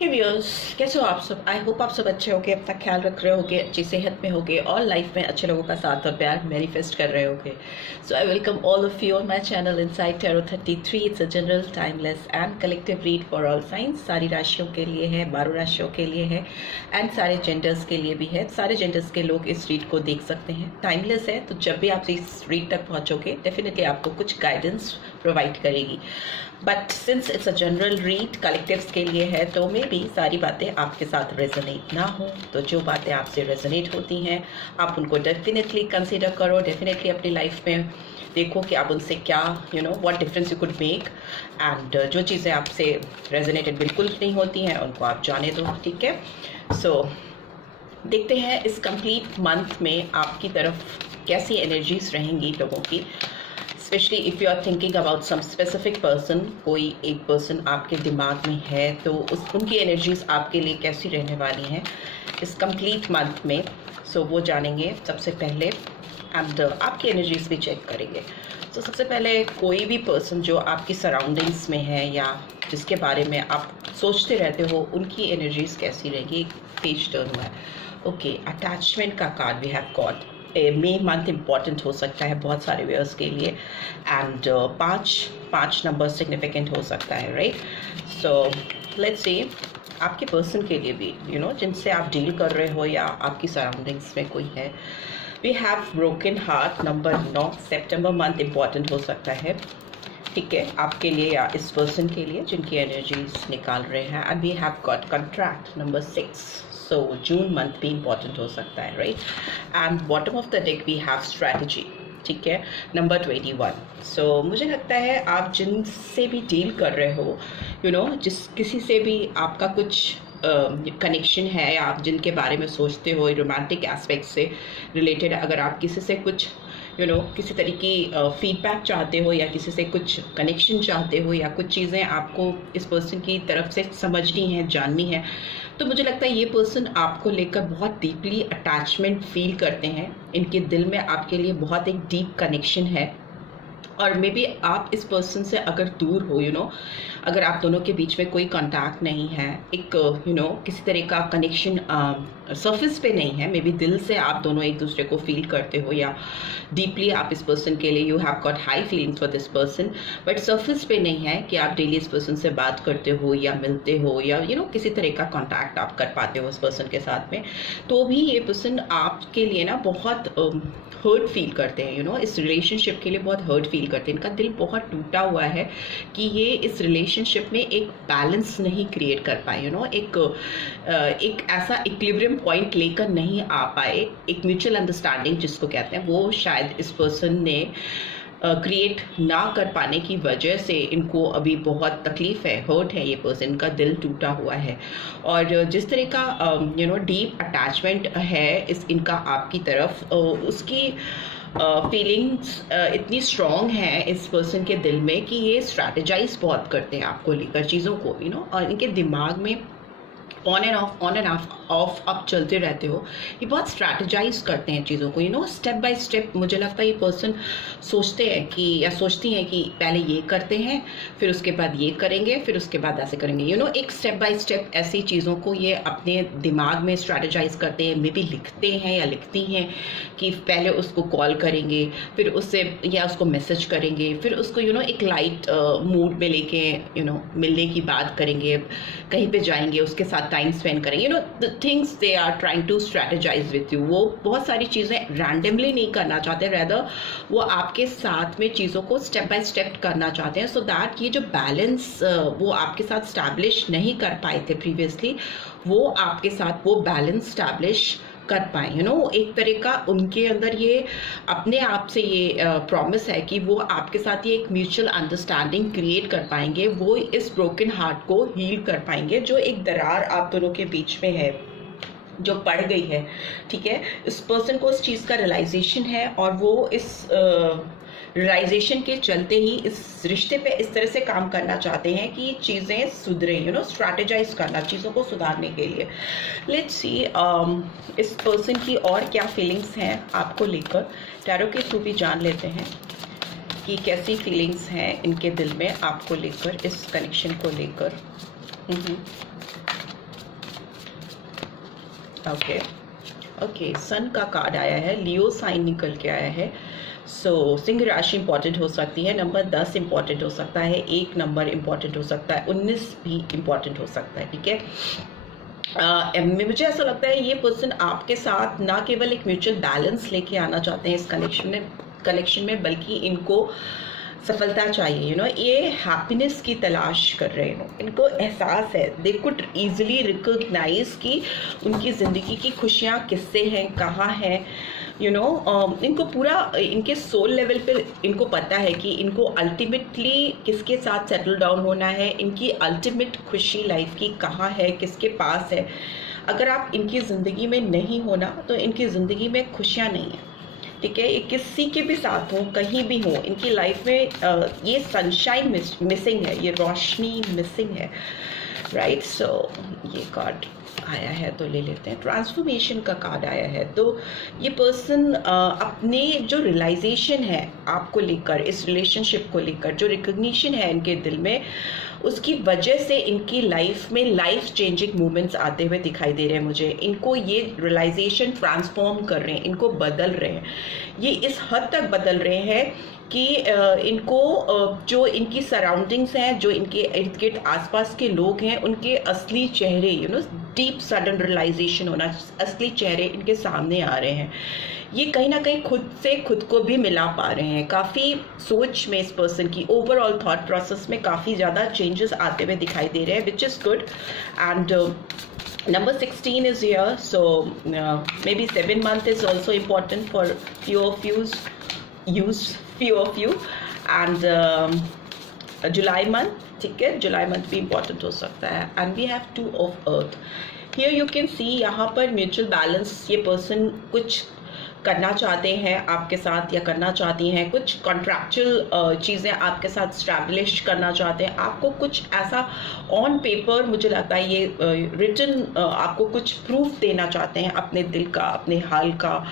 हे viewers, कैसे हो आप सब। आई होप आप सब अच्छे होगे, अपना ख्याल रख रहे होगे, अच्छी सेहत में होगे और लाइफ में अच्छे लोगों का साथ और प्यार मैनिफेस्ट कर रहे होगे। So I welcome all of you on my channel inside tarot 33। It's a general timeless and collective read for all signs. सारी राशियों के लिए है, 12 राशियों के लिए है एंड सारे जेंडर्स के लिए भी है। सारे जेंडर्स के लोग इस रीड को देख सकते हैं। टाइमलेस है, तो जब भी आप इस रीड तक पहुंचोगे डेफिनेटली आपको कुछ गाइडेंस प्रोवाइड करेगी। But since it's a general read, collectives के लिए है, तो मे बी सारी बातें आपके साथ रेजोनेट ना हो। तो जो बातें आपसे रेजोनेट होती हैं आप उनको डेफिनेटली कंसीडर करो। डेफिनेटली अपनी लाइफ में देखो कि आप उनसे क्या what difference you could make. And जो चीज़ें आपसे रेजोनेटेड बिल्कुल नहीं होती हैं उनको आप जाने दो, ठीक है। सो देखते हैं इस कंप्लीट मंथ में आपकी तरफ कैसी एनर्जीज रहेंगी लोगों की। Specially if you are thinking about some specific person, कोई एक पर्सन आपके दिमाग में है, तो उनकी एनर्जीज आपके लिए कैसी रहने वाली हैं इस कंप्लीट मंथ में। सो वो जानेंगे सबसे पहले एंड आपकी एनर्जीज भी चेक करेंगे। तो सबसे पहले कोई भी पर्सन जो आपकी सराउंडिंग्स में है या जिसके बारे में आप सोचते रहते हो, उनकी एनर्जीज कैसी रहेंगी। पेज टर्न हुआ है। ओके, अटैचमेंट का कार्ड वी हैव गॉट। मई मंथ इम्पॉर्टेंट हो सकता है बहुत सारे व्यूअर्स के लिए एंड पाँच नंबर सिग्निफिकेंट हो सकता है, राइट। सो लेट्स सी आपके पर्सन के लिए भी जिनसे आप डील कर रहे हो या आपकी सराउंडिंग्स में कोई है। We have broken heart, number 9। सितंबर मंथ इम्पॉर्टेंट हो सकता है, ठीक है, आपके लिए या इस पर्सन के लिए जिनकी एनर्जीज निकाल रहे हैं। And we have got contract, number 6। So June month भी इम्पॉर्टेंट हो सकता है, right. And bottom of the deck we have strategy, ठीक है, नंबर 21। सो मुझे लगता है आप जिनसे भी डील कर रहे हो, किसी से भी आपका कुछ कनेक्शन है या आप जिनके बारे में सोचते हो रोमांटिक एस्पेक्ट से रिलेटेड, अगर आप किसी से कुछ किसी तरीके की फीडबैक चाहते हो या किसी से कुछ कनेक्शन चाहते हो या कुछ चीज़ें आपको इस पर्सन की तरफ से समझनी है, जाननी है, तो मुझे लगता है ये पर्सन आपको लेकर बहुत डीपली अटैचमेंट फील करते हैं। इनके दिल में आपके लिए बहुत एक डीप कनेक्शन है। और मे बी आप इस पर्सन से अगर दूर हो, अगर आप दोनों के बीच में कोई कांटेक्ट नहीं है, एक किसी तरह का कनेक्शन सरफेस पे नहीं है, मे बी दिल से आप दोनों एक दूसरे को फील करते हो या डीपली आप इस पर्सन के लिए you have got high feelings for this person, but surface पे नहीं है कि आप डेली इस पर्सन से बात करते हो या मिलते हो या किसी तरह का कांटेक्ट आप कर पाते हो उस पर्सन के साथ में। तो भी ये पर्सन आपके लिए ना बहुत हर्ट फील करते हैं, इस रिलेशनशिप के लिए बहुत हर्ट फील करते हैं। इनका दिल बहुत टूटा हुआ है कि ये इस रिलेशनशिप में एक बैलेंस नहीं क्रिएट कर पाए, एक ऐसा इक्विलिब्रियम पॉइंट लेकर नहीं आ पाए। एक म्यूचुअल अंडरस्टैंडिंग जिसको कहते हैं, वो शायद इस पर्सन ने क्रिएट ना कर पाने की वजह से इनको अभी बहुत तकलीफ है, हर्ट है। ये पर्सन का दिल टूटा हुआ है और जिस तरह का डीप अटैचमेंट है इनका आपकी तरफ, उसकी फीलिंग्स इतनी स्ट्रॉन्ग है इस पर्सन के दिल में कि ये स्ट्रैटेजाइज बहुत करते हैं आपको लेकर चीज़ों को, और इनके दिमाग में ऑन एंड ऑफ आप चलते रहते हो। ये बहुत स्ट्रैटेजाइज करते हैं चीज़ों को, स्टेप बाय स्टेप। मुझे लगता है ये पर्सन सोचते हैं कि या सोचती हैं कि पहले ये करते हैं, फिर उसके बाद ये करेंगे, फिर उसके बाद ऐसे करेंगे, एक स्टेप बाय स्टेप ऐसी चीज़ों को ये अपने दिमाग में स्ट्रैटेजाइज करते हैं। मे बी लिखते हैं या लिखती हैं कि पहले उसको कॉल करेंगे, फिर उससे या उसको मैसेज करेंगे, फिर उसको एक लाइट मूड में लेके मिलने की बात करेंगे, कहीं पे जाएंगे, उसके साथ टाइम स्पेंड करेंगे। The things they are trying to strategize with you. वो बहुत सारी चीज़ें रैंडमली नहीं करना चाहते, रेदर वो आपके साथ में चीज़ों को स्टेप बाय स्टेप करना चाहते हैं, सो दैट ये जो बैलेंस वो आपके साथ स्टैब्लिश नहीं कर पाए थे प्रीवियसली, वो आपके साथ वो बैलेंस स्टैब्लिश कर पाए। एक तरह का उनके अंदर ये अपने आप से ये प्रॉमिस है कि वो आपके साथ ये एक म्यूचुअल अंडरस्टैंडिंग क्रिएट कर पाएंगे। वो इस ब्रोकन हार्ट को हील कर पाएंगे, जो एक दरार आप दोनों के बीच में है, जो पड़ गई है, ठीक है। इस पर्सन को इस चीज़ का रियलाइजेशन है और वो इस रियलाइजेशन के चलते ही इस रिश्ते पे इस तरह से काम करना चाहते हैं कि चीज़ें सुधरे, स्ट्रैटेजाइज करना चीज़ों को सुधारने के लिए। लेट्स सी इस पर्सन की और क्या फीलिंग्स हैं आपको लेकर। टैरो के थ्रू भी जान लेते हैं कि कैसी फीलिंग्स हैं इनके दिल में आपको लेकर, इस कनेक्शन को लेकर। ओके ओके, सन का कार्ड आया है, लियो साइन निकल के आया है। सो सिंह राशि इंपॉर्टेंट हो सकती है, नंबर 10 इंपॉर्टेंट हो सकता है, 1 नंबर इंपॉर्टेंट हो सकता है, 19 भी इंपॉर्टेंट हो सकता है, ठीक है। मुझे ऐसा लगता है ये पर्सन आपके साथ ना केवल एक म्यूचुअल बैलेंस लेके आना चाहते हैं इस कनेक्शन में, बल्कि इनको सफलता चाहिए, ये हैप्पीनेस की तलाश कर रहे हैं। इनको एहसास है, दे कुड इजीली रिकॉग्नाइज कि उनकी ज़िंदगी की खुशियाँ किससे हैं, कहाँ हैं, इनको पूरा इनके सोल लेवल पे इनको पता है कि इनको अल्टीमेटली किसके साथ सेटल डाउन होना है, इनकी अल्टीमेट खुशी लाइफ की कहाँ है, किसके पास है। अगर आप इनकी ज़िंदगी में नहीं होना तो इनकी ज़िंदगी में खुशियाँ नहीं है, ठीक है। ये किसी के भी साथ हो, कहीं भी हो, इनकी लाइफ में ये सनशाइन मिसिंग है, ये रोशनी मिसिंग है, राइट। सो ये कार्ड आया है तो ले लेते हैं। ट्रांसफॉर्मेशन का कार्ड आया है, तो ये पर्सन अपने जो रियलाइजेशन है आपको लेकर, इस रिलेशनशिप को लेकर, जो रिकग्निशन है इनके दिल में, उसकी वजह से इनकी लाइफ में लाइफ चेंजिंग मोमेंट्स आते हुए दिखाई दे रहे हैं मुझे। इनको ये रियलाइजेशन ट्रांसफॉर्म कर रहे हैं, इनको बदल रहे हैं। ये इस हद तक बदल रहे हैं कि इनको जो इनकी सराउंडिंग्स हैं, जो इनके इर्द गिर्द आसपास के लोग हैं, उनके असली चेहरे, डीप सडन रियलाइजेशन होना, असली चेहरे इनके सामने आ रहे हैं। ये कहीं ना कहीं खुद से खुद को भी मिला पा रहे हैं। काफ़ी सोच में इस पर्सन की, ओवरऑल थॉट प्रोसेस में काफ़ी ज़्यादा चेंजेस आते हुए दिखाई दे रहे हैं, which is good. And number 16 is here, so maybe 7 month is also important for few of you and July month, ठीक है, जुलाई मंथ भी इम्पॉर्टेंट हो सकता है। And we have 2 of earth, here you can see, यहाँ पर mutual balance ये person कुछ करना चाहते हैं आपके साथ, या करना चाहती हैं, कुछ कॉन्ट्रैक्चुअल चीज़ें आपके साथ स्टैब्लिश करना चाहते हैं। आपको कुछ ऐसा ऑन पेपर, मुझे लगता है ये रिटन, आपको कुछ प्रूफ देना चाहते हैं अपने दिल का, अपने हाल का,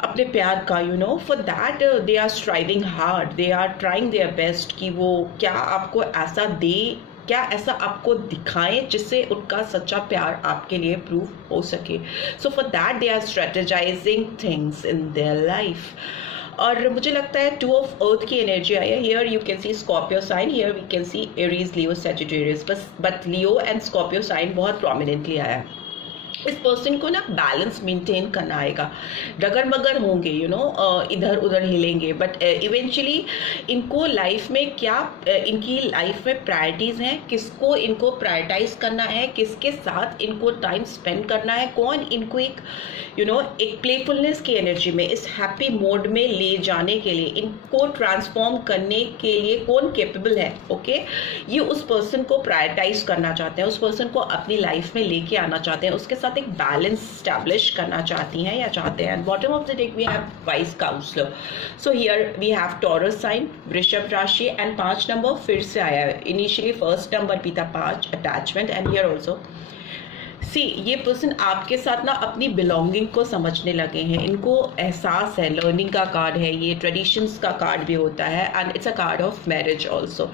अपने प्यार का, for that they are striving hard, they are trying their best कि वो क्या आपको ऐसा दे, क्या ऐसा आपको दिखाएं जिससे उनका सच्चा प्यार आपके लिए प्रूफ हो सके। So for that they are strategizing things in their life. और मुझे लगता है 2 of earth की एनर्जी आई है। Here you can see Scorpio sign, here we can see Aries, Leo, Sagittarius, but Leo and Scorpio sign बहुत prominently आया है। इस पर्सन को ना बैलेंस मेंटेन करना आएगा, डगर मगर होंगे, इधर उधर हिलेंगे, बट इवेंचुअली इनको लाइफ में क्या, इनकी लाइफ में प्रायोरिटीज़ हैं, किसको इनको प्रायोरिटाइज करना है, किसके साथ इनको टाइम स्पेंड करना है, कौन इनको एक एक प्लेफुलनेस की एनर्जी में, इस हैप्पी मोड में ले जाने के लिए, इनको ट्रांसफॉर्म करने के लिए कौन कैपेबल है, ओके। ये उस पर्सन को प्रायोरिटाइज करना चाहते हैं, उस पर्सन को अपनी लाइफ में लेके आना चाहते हैं, उसके साथ एक बैलेंस स्टैब्लिश करना चाहती हैं या चाहते हैं। Bottom of the deck we have wise counsellor, so here we have Taurus sign, Vrishabh राशि, एंड 5 नंबर फिर से आया है। इनिशियली फर्स्ट नंबर भी था 5, attachment, and here also see, ये पर्सन आपके साथ ना अपनी बिलोंगिंग को समझने लगे हैं, इनको एहसास है। लर्निंग का कार्ड है ये, ट्रेडिशंस का कार्ड भी होता है, and it's a card of marriage also.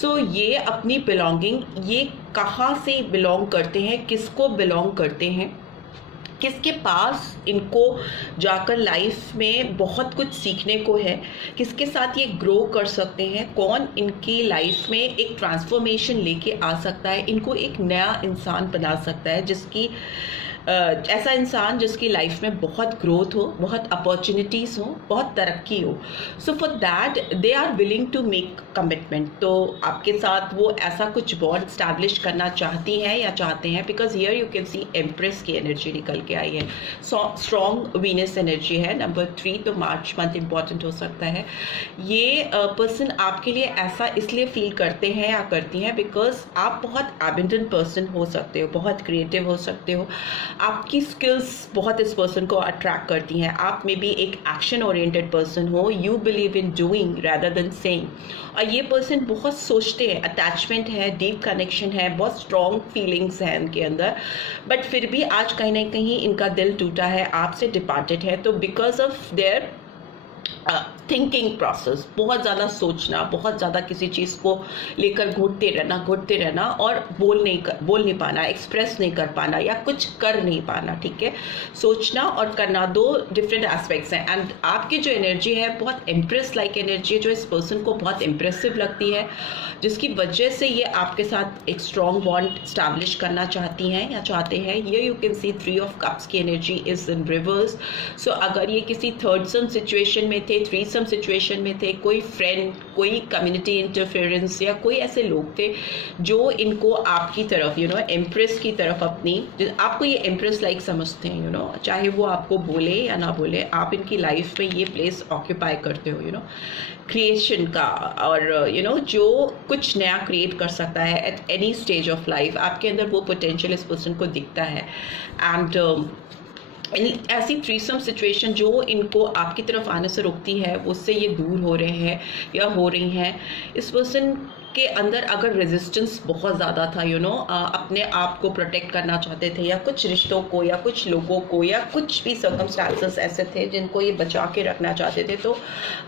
So ये अपनी बिलोंगिंग, ये कहाँ से बिलोंग करते हैं, किसको बिलोंग करते हैं, किसके पास इनको जाकर लाइफ में बहुत कुछ सीखने को है, किसके साथ ये ग्रो कर सकते हैं, कौन इनकी लाइफ में एक ट्रांसफॉर्मेशन लेके आ सकता है, इनको एक नया इंसान बना सकता है, जिसकी ऐसा इंसान जिसकी लाइफ में बहुत ग्रोथ हो, बहुत अपॉर्चुनिटीज़ हो, बहुत तरक्की हो। So for that they are willing to make commitment. तो आपके साथ वो ऐसा कुछ बॉन्ड स्टैब्लिश करना चाहती हैं या चाहते हैं, because here you can C empress की एनर्जी निकल के आई है, स्ट्रॉन्ग वीनस एनर्जी है। नंबर 3, तो मार्च मंथ इंपॉर्टेंट हो सकता है। ये पर्सन आपके लिए ऐसा इसलिए फील करते हैं या करती हैं बिकॉज आप बहुत एबंडेंट पर्सन हो सकते हो, बहुत क्रिएटिव हो सकते हो, आपकी स्किल्स बहुत इस पर्सन को अट्रैक्ट करती हैं, आप में भी एक एक्शन ओरिएंटेड पर्सन हो, you believe in doing rather than saying. और ये पर्सन बहुत सोचते हैं, अटैचमेंट है, डीप कनेक्शन है, बहुत स्ट्रॉन्ग फीलिंग्स हैं इनके अंदर, बट फिर भी आज कहीं ना कहीं इनका दिल टूटा है, आपसे डिपार्टेड है। तो because of their thinking process, बहुत ज़्यादा सोचना, बहुत ज़्यादा किसी चीज़ को लेकर घुटते रहना और बोल नहीं पाना, एक्सप्रेस नहीं कर पाना या कुछ कर नहीं पाना, ठीक है। सोचना और करना 2 डिफरेंट एस्पेक्ट्स हैं। एंड आपकी जो एनर्जी है बहुत इम्प्रेस लाइक एनर्जी है, जो इस पर्सन को बहुत इम्प्रेसिव लगती है, जिसकी वजह से ये आपके साथ एक स्ट्रॉन्ग बॉन्ड स्टैब्लिश करना चाहती हैं या चाहते हैं। ये you can C 3 of cups की energy is in reverse. So अगर ये किसी थर्ड सम सिचुएशन में थे, थ्रीसम सिचुएशन में थे, कोई फ्रेंड, कोई कम्युनिटी इंटरफेरेंस या कोई ऐसे लोग थे जो इनको आपकी तरफ इम्प्रेस की तरफ अपनी, आपको ये इम्प्रेस लाइक समझते हैं, चाहे वो आपको बोले या ना बोले, आप इनकी लाइफ में ये प्लेस ऑक्यूपाई करते हो, क्रिएशन का, और जो कुछ नया क्रिएट कर सकता है at any stage of life, आपके अंदर वो पोटेंशियल इस पर्सन को दिखता है। एंड ऐसी थ्रीसम सिचुएशन जो इनको आपकी तरफ आने से रोकती है, उससे ये दूर हो रहे हैं या हो रही हैं। इस पर्सन के अंदर अगर रेजिस्टेंस बहुत ज़्यादा था, अपने आप को प्रोटेक्ट करना चाहते थे, या कुछ रिश्तों को या कुछ लोगों को या कुछ भी सर्कमस्टांसेस ऐसे थे जिनको ये बचा के रखना चाहते थे, तो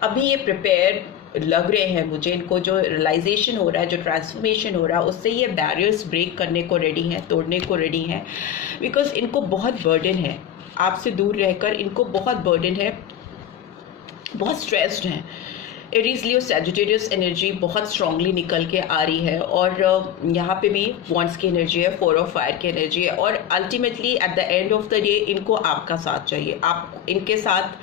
अभी ये प्रिपेयर लग रहे हैं मुझे। इनको जो रियलाइजेशन हो रहा है, जो ट्रांसफॉर्मेशन हो रहा है, उससे ये बैरियर्स ब्रेक करने को रेडी हैं, तोड़ने को रेडी हैं। बिकॉज इनको बहुत बर्डन है आपसे दूर रहकर, इनको बहुत बर्डन है, बहुत स्ट्रेस्ड हैं। एरीज लियो सैजिटेरियस एनर्जी बहुत स्ट्रांगली निकल के आ रही है, और यहाँ पे भी वॉन्ड्स की एनर्जी है, 4 ऑफ फायर की एनर्जी है, और ultimately at the end of the day इनको आपका साथ चाहिए। आप इनके साथ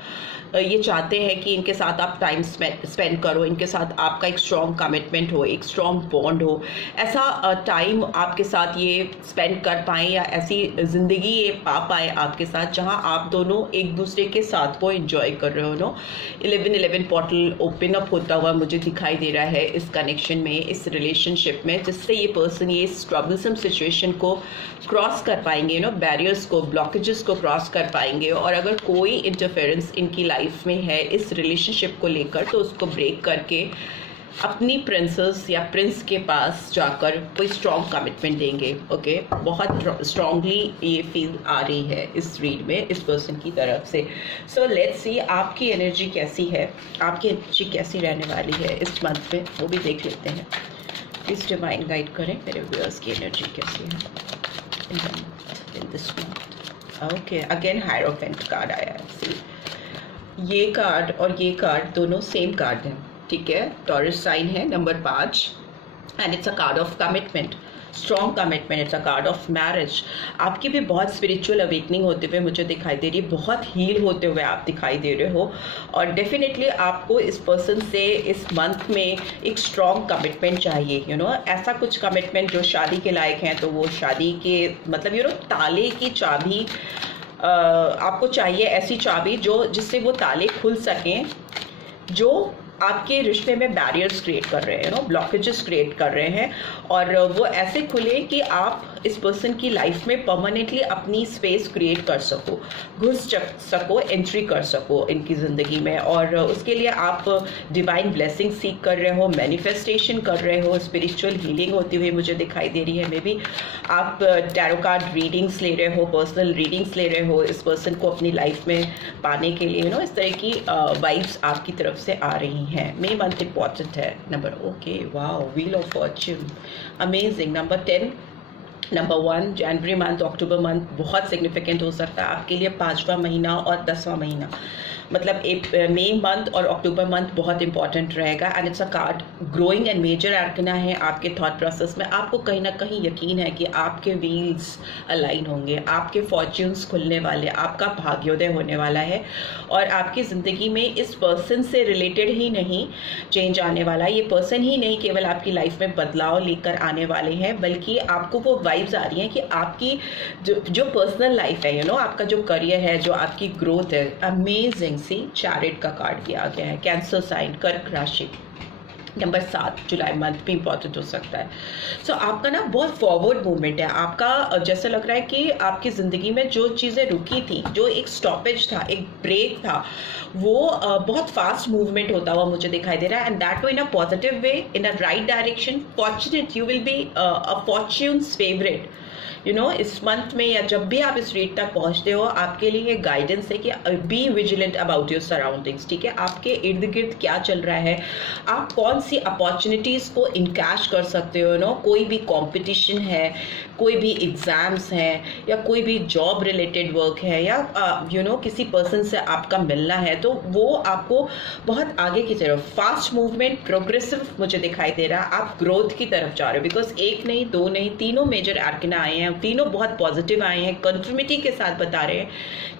ये चाहते हैं कि इनके साथ आप टाइम स्पेंड करो, इनके साथ आपका एक स्ट्रॉन्ग कमिटमेंट हो, एक स्ट्रॉन्ग बॉन्ड हो, ऐसा टाइम आपके साथ ये स्पेंड कर पाएँ, या ऐसी ज़िंदगी ये पा पाए आपके साथ जहां आप दोनों एक दूसरे के साथ को एंजॉय कर रहे हो। 11-11 पोर्टल ओपन अप होता हुआ मुझे दिखाई दे रहा है इस कनेक्शन में, इस रिलेशनशिप में, जिससे ये पर्सन ये ट्रबलसम सिचुएशन को क्रॉस कर पाएंगे, बैरियर्स को, ब्लॉकेजेस को क्रॉस कर पाएंगे। और अगर कोई इंटरफेरेंस इनकी लाइफ में है इस रिलेशनशिप को लेकर, तो उसको ब्रेक करके अपनी प्रिंसेस या प्रिंस के पास जाकर कोई स्ट्रॉन्ग कमिटमेंट देंगे। ओके, बहुत स्ट्रांगली ये फील आ रही है इस रीड में इस पर्सन की तरफ से। सो लेट्स सी आपकी एनर्जी कैसी है, आपकी एनर्जी कैसी रहने वाली है इस मंथ में, वो भी देख लेते हैं। प्लीज डिवाइन गाइड करें मेरे व्यूअर्स की एनर्जी कैसी है in this month. Okay, again hierophant card आया है। सी, ये कार्ड और ये कार्ड दोनों सेम कार्ड हैं, ठीक है। टॉरस साइन है, number 5, and it's a card of commitment, strong commitment, it's a card of marriage. आपकी भी बहुत स्पिरिचुअल अवेकनिंग होते हुए मुझे दिखाई दे रही है, बहुत हील होते हुए आप दिखाई दे रहे हो, और डेफिनेटली आपको इस पर्सन से इस मंथ में एक स्ट्रॉन्ग कमिटमेंट चाहिए। ऐसा कुछ कमिटमेंट जो शादी के लायक हैं, तो वो शादी के मतलब ताले की चाबी आपको चाहिए, ऐसी चाबी जिससे वो ताले खुल सकें, जो आपके रिश्ते में बैरियर्स क्रिएट कर रहे हैं, ब्लॉकेजेस क्रिएट कर रहे हैं, और वो ऐसे खुले कि आप इस पर्सन की लाइफ में परमानेंटली अपनी स्पेस क्रिएट कर सको, घुस सको, एंट्री कर सको इनकी ज़िंदगी में। और उसके लिए आप डिवाइन ब्लेसिंग सीख कर रहे हो, मैनिफेस्टेशन कर रहे हो, स्पिरिचुअल हीलिंग होती हुई मुझे दिखाई दे रही है। मे बी आप टैरो कार्ड रीडिंग्स ले रहे हो, पर्सनल रीडिंग्स ले रहे हो इस पर्सन को अपनी लाइफ में पाने के लिए, इस तरह की वाइब्स आपकी तरफ से आ रही हैं। मे मंथ इंपॉर्टेंट है। Number, okay, wow, wheel of Fortune, amazing. Number 10, number 1, January month, October month बहुत सिग्निफिकेंट हो सकता है आपके लिए, 5वां महीना और 10वां महीना, मतलब मई मंथ और अक्टूबर मंथ बहुत इंपॉर्टेंट रहेगा। And it's a card growing and major arcana है आपके थॉट प्रोसेस में। आपको कहीं ना कहीं यकीन है कि आपके व्हील्स अलाइन होंगे, आपके फॉर्च्यून्स खुलने वाले, आपका भाग्योदय होने वाला है, और आपकी ज़िंदगी में इस पर्सन से रिलेटेड ही नहीं चेंज आने वाला, ये पर्सन ही नहीं केवल आपकी लाइफ में बदलाव लेकर आने वाले हैं, बल्कि आपको वो वाइब्स आ रही हैं कि आपकी जो पर्सनल लाइफ है, आपका जो करियर है, जो आपकी ग्रोथ है, अमेजिंग। सी, चैरिट का कार्ड भी आ गया है, कैंसर साइन, कर्क राशि। नंबर 7, जुलाई मंथ भी इंपॉर्टेंट हो सकता है। सो आपका ना बहुत फॉरवर्ड मूवमेंट है आपका, जैसे लग रहा है कि आपकी ज़िंदगी में जो चीज़ें रुकी थी, जो एक स्टॉपेज था, एक ब्रेक था, वो बहुत फास्ट मूवमेंट होता हुआ मुझे दिखाई दे रहा है, and that too in a positive way, in a right direction. Fortunate, you will be a fortune's favourite, इस मंथ में या जब भी आप इस रीड तक पहुंचते हो, आपके लिए ये गाइडेंस है कि be vigilant about your surroundings, ठीक है। आपके इर्द गिर्द क्या चल रहा है, आप कौन सी अपॉर्चुनिटीज को इनकैश कर सकते हो। कोई भी कंपटीशन है, कोई भी एग्जाम्स हैं, या कोई भी जॉब रिलेटेड वर्क है, या किसी पर्सन से आपका मिलना है, तो वो आपको बहुत आगे की तरफ, फास्ट मूवमेंट, प्रोग्रेसिव मुझे दिखाई दे रहा है। आप ग्रोथ की तरफ जा रहे हो, बिकॉज एक नहीं, दो नहीं, तीनों मेजर आर्कना आए हैं, तीनों बहुत पॉजिटिव आए हैं, कंफर्मिटी के साथ बता रहे हैं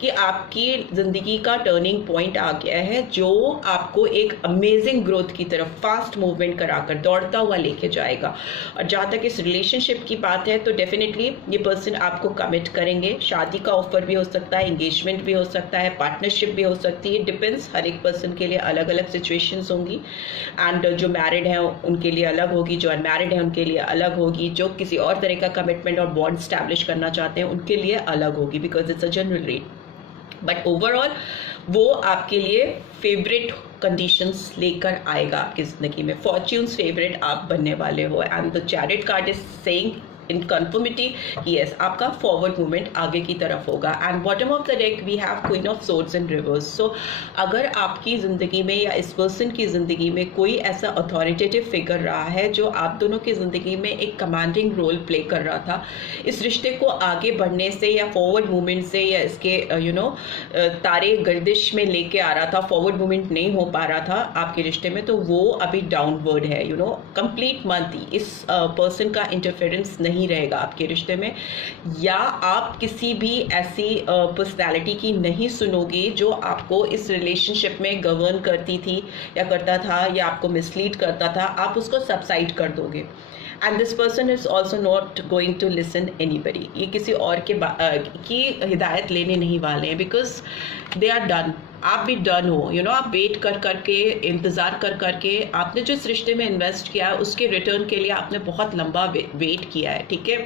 कि आपकी जिंदगी का टर्निंग पॉइंट आ गया है, जो आपको एक अमेजिंग ग्रोथ की तरफ फास्ट मूवमेंट कराकर दौड़ता हुआ लेके जाएगा। और जहाँ तक इस रिलेशनशिप की बात है, तो डेफिनेटली ये पर्सन आपको कमिट करेंगे। शादी का ऑफर भी हो सकता है, एंगेजमेंट भी हो सकता है, पार्टनरशिप भी हो सकती है, डिपेंड्स, हर एक पर्सन के लिए अलग अलग सिचुएशंस होंगी। एंड जो मैरिड है उनके लिए अलग होगी, जो अनमैरिड है उनके लिए अलग होगी, जो किसी और तरह का कमिटमेंट और बॉन्ड स्टैब्लिश करना चाहते हैं उनके लिए अलग होगी, because it's a general read. But overall वो आपके लिए फेवरेट कंडीशंस लेकर आएगा आपकी जिंदगी में। फॉर्च्यून्स फेवरेट आप बनने वाले हो। And the chariot card is saying in conformity yes, आपका फॉरवर्ड मूवमेंट आगे की तरफ होगा। And bottom of the deck we have queen of swords in reverse. So अगर आपकी जिंदगी में या इस पर्सन की जिंदगी में कोई ऐसा अथॉरिटेटिव फिगर रहा है जो आप दोनों की जिंदगी में एक कमांडिंग रोल प्ले कर रहा था, इस रिश्ते को आगे बढ़ने से या फॉरवर्ड मूवमेंट से, या इसके तारे गर्दिश में लेके आ रहा था, फॉरवर्ड मूवमेंट नहीं हो पा रहा था आपके रिश्ते में, तो वो अभी डाउनवर्ड है। कंप्लीट मंथ इस पर्सन का इंटरफेरेंस नहीं रहेगा आपके रिश्ते में, या आप किसी भी ऐसी पर्सनालिटी की नहीं सुनोगे जो आपको इस रिलेशनशिप में गवर्न करती थी या करता था, या आपको मिसलीड करता था, आप उसको सबसाइड कर दोगे। And this person is also not going to listen anybody, ये किसी और की हिदायत लेने नहीं वाले हैं, बिकॉज दे आर डन। आप भी डन हो, आप वेट कर करके, इंतज़ार कर करके, आपने जिस रिश्ते में इन्वेस्ट किया है उसके रिटर्न के लिए आपने बहुत लंबा वेट किया है, ठीक है।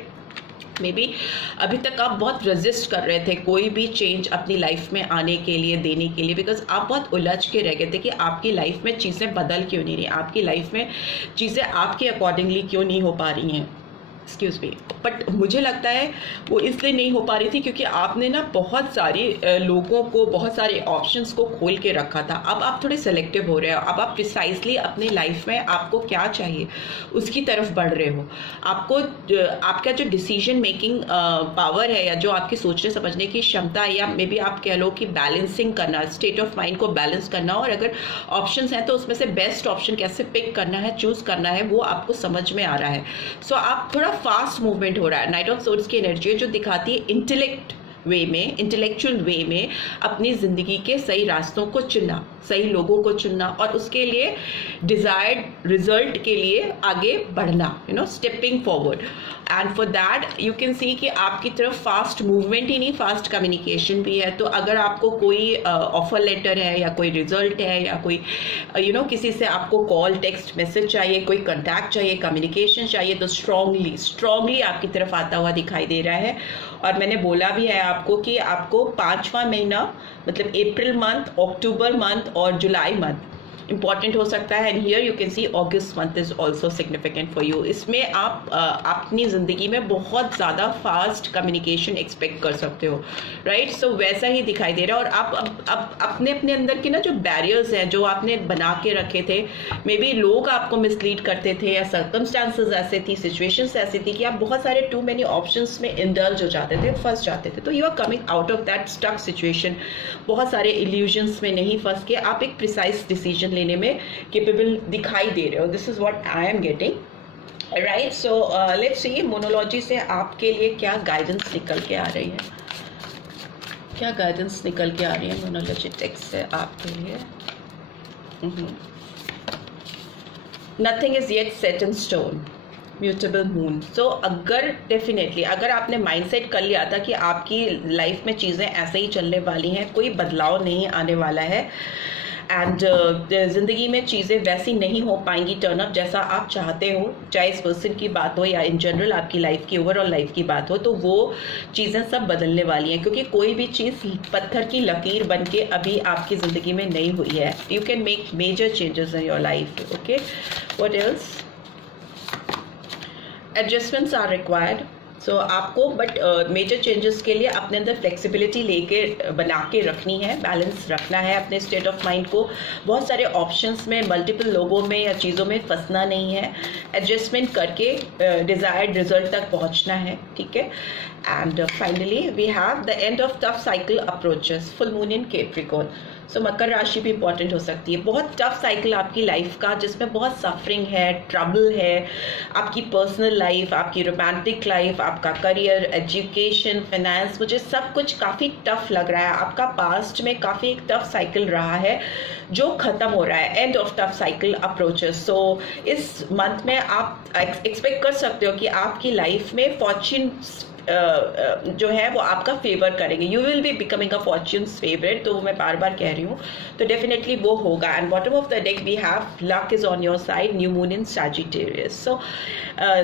मे बी अभी तक आप बहुत रेजिस्ट कर रहे थे कोई भी चेंज अपनी लाइफ में आने के लिए, देने के लिए, बिकॉज आप बहुत उलझ के रह गए थे कि आपकी लाइफ में चीज़ें बदल क्यों नहीं रही, आपकी लाइफ में चीज़ें आपके अकॉर्डिंगली क्यों नहीं हो पा रही हैं, एक्सक्यूज मी। बट मुझे लगता है वो इसलिए नहीं हो पा रही थी क्योंकि आपने ना बहुत सारे लोगों को, बहुत सारे ऑप्शंस को खोल के रखा था। अब आप थोड़े सेलेक्टिव हो रहे हो, अब आप प्रिसाइसली अपने लाइफ में आपको क्या चाहिए उसकी तरफ बढ़ रहे हो। आपको आपका जो डिसीजन मेकिंग पावर है, या जो आपकी सोचने समझने की क्षमता है, या मे बी आप कह लो कि बैलेंसिंग करना, स्टेट ऑफ माइंड को बैलेंस करना, और अगर ऑप्शंस हैं तो उसमें से बेस्ट ऑप्शन कैसे पिक करना है, चूज करना है, वो आपको समझ में आ रहा है। सो आप थोड़ा फास्ट मूवमेंट हो रहा है। नाइट ऑफ सोर्ड्स की एनर्जी जो दिखाती है इंटेलेक्चुअल वे में अपनी जिंदगी के सही रास्तों को चुनना, सही लोगों को चुनना, और उसके लिए डिजायर्ड रिजल्ट के लिए आगे बढ़ना, stepping forward. And for that you can सी कि आपकी तरफ फास्ट मूवमेंट ही नहीं, फास्ट कम्युनिकेशन भी है। तो अगर आपको कोई ऑफर लेटर है, या कोई रिजल्ट है, या कोई किसी से आपको कॉल, टेक्स्ट मैसेज चाहिए, कोई कॉन्टैक्ट चाहिए, कम्युनिकेशन चाहिए, तो स्ट्रांगली आपकी तरफ आता हुआ दिखाई दे रहा है। और मैंने बोला भी है आपको कि आपको 5वां महीना, मतलब अप्रैल मंथ, अक्टूबर मंथ और जुलाई मंथ इंपॉर्टेंट हो सकता है। And here you can C August month is also significant for you. इसमें आप अपनी जिंदगी में बहुत ज़्यादा फास्ट कम्युनिकेशन एक्सपेक्ट कर सकते हो, राइट। सो वैसा ही दिखाई दे रहा है। और आप अपने अंदर के ना जो बैरियर्स हैं, जो आपने बना के रखे थे, मे बी लोग आपको मिसलीड करते थे, या सर्कमस्टांसेस ऐसे थी, सिचुएशंस ऐसी थी कि आप बहुत सारे टू मेनी ऑप्शंस में इंडल्ज हो जाते थे, फंस जाते थे। तो you are coming out of that stuck situation. बहुत सारे इल्यूजन्स में नहीं फंस के आप एक प्रिसाइज डिसीजन लेने में केपेबल दिखाई दे रहे हो। This is what I am getting, right. So let's see moonology से आपके लिए क्या गाइडेंस निकल के आ रही है, क्या गाइडेंस निकल के आ रही है मोनोलॉजी टेक्स्ट से आपके लिए। Nothing is yet set in stone, mutable moon. So अगर डेफिनेटली अगर आपने माइंडसेट कर लिया था कि आपकी लाइफ में चीज़ें ऐसे ही चलने वाली हैं, कोई बदलाव नहीं आने वाला है, एंड ज़िंदगी में चीज़ें वैसी नहीं हो पाएंगी टर्न अप जैसा आप चाहते हो, चाहे इस पर्सन की बात हो या इन जनरल आपकी लाइफ की, ओवरऑल लाइफ की बात हो, तो वो चीज़ें सब बदलने वाली हैं। क्योंकि कोई भी चीज़ पत्थर की लकीर बन के अभी आपकी ज़िंदगी में नहीं हुई है। You can make major changes in your life. Okay, what else? Adjustments are required, so आपको बट मेजर चेंजेस के लिए अपने अंदर फ्लेक्सिबिलिटी लेके बना के रखनी है, बैलेंस रखना है अपने स्टेट ऑफ माइंड को। बहुत सारे ऑप्शंस में, मल्टीपल लोगों में या चीज़ों में फंसना नहीं है, एडजस्टमेंट करके डिजायर्ड रिजल्ट तक पहुंचना है, ठीक है। And finally we have the end of tough cycle approaches, full moon in Capricorn. So मकर राशि भी इंपॉर्टेंट हो सकती है। बहुत टफ साइकिल आपकी लाइफ का, जिसमें बहुत सफरिंग है, ट्रबल है, आपकी पर्सनल लाइफ, आपकी रोमांटिक लाइफ, आपका करियर, एजुकेशन, फाइनेंस, मुझे सब कुछ काफ़ी टफ लग रहा है। आपका पास्ट में काफ़ी एक टफ साइकिल रहा है जो ख़त्म हो रहा है, end of tough cycle approaches. So इस मंथ में आप एक्सपेक्ट कर सकते हो कि आपकी लाइफ में फॉर्च्यून जो है वो आपका फेवर करेंगे, you will be becoming a fortune's favourite. तो मैं बार बार कह रही हूँ, तो डेफिनेटली वो होगा। And bottom of the deck we have luck is on your side, new moon in Sagittarius. So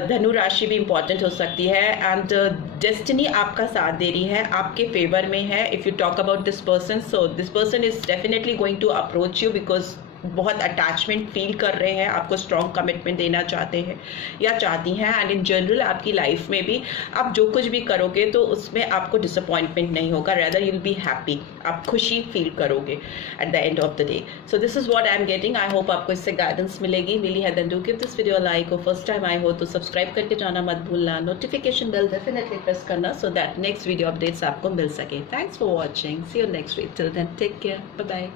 धनु राशि भी इंपॉर्टेंट हो सकती है, एंड डेस्टिनी आपका साथ दे रही है, आपके फेवर में है। If you talk about this person, so this person is definitely going to approach you because बहुत अटैचमेंट फील कर रहे हैं, आपको स्ट्रॉन्ग कमिटमेंट देना चाहते हैं या चाहती हैं। एंड इन जनरल आपकी लाइफ में भी आप जो कुछ भी करोगे तो उसमें आपको डिसअपॉइंटमेंट नहीं होगा, rather you will be happy, आप खुशी फील करोगे at the end of the day. So this is what I am getting. I hope आपको इससे गाइडेंस मिलेगी, मिली है। Then do give this video like, और फर्स्ट टाइम आए हो तो सब्सक्राइब करके जाना मत भूलना, नोटिफिकेशन बेल डेफिनेटली प्रेस करना so that next video updates आपको मिल सके। Thanks for watching, see you next week, till then take care, bye bye.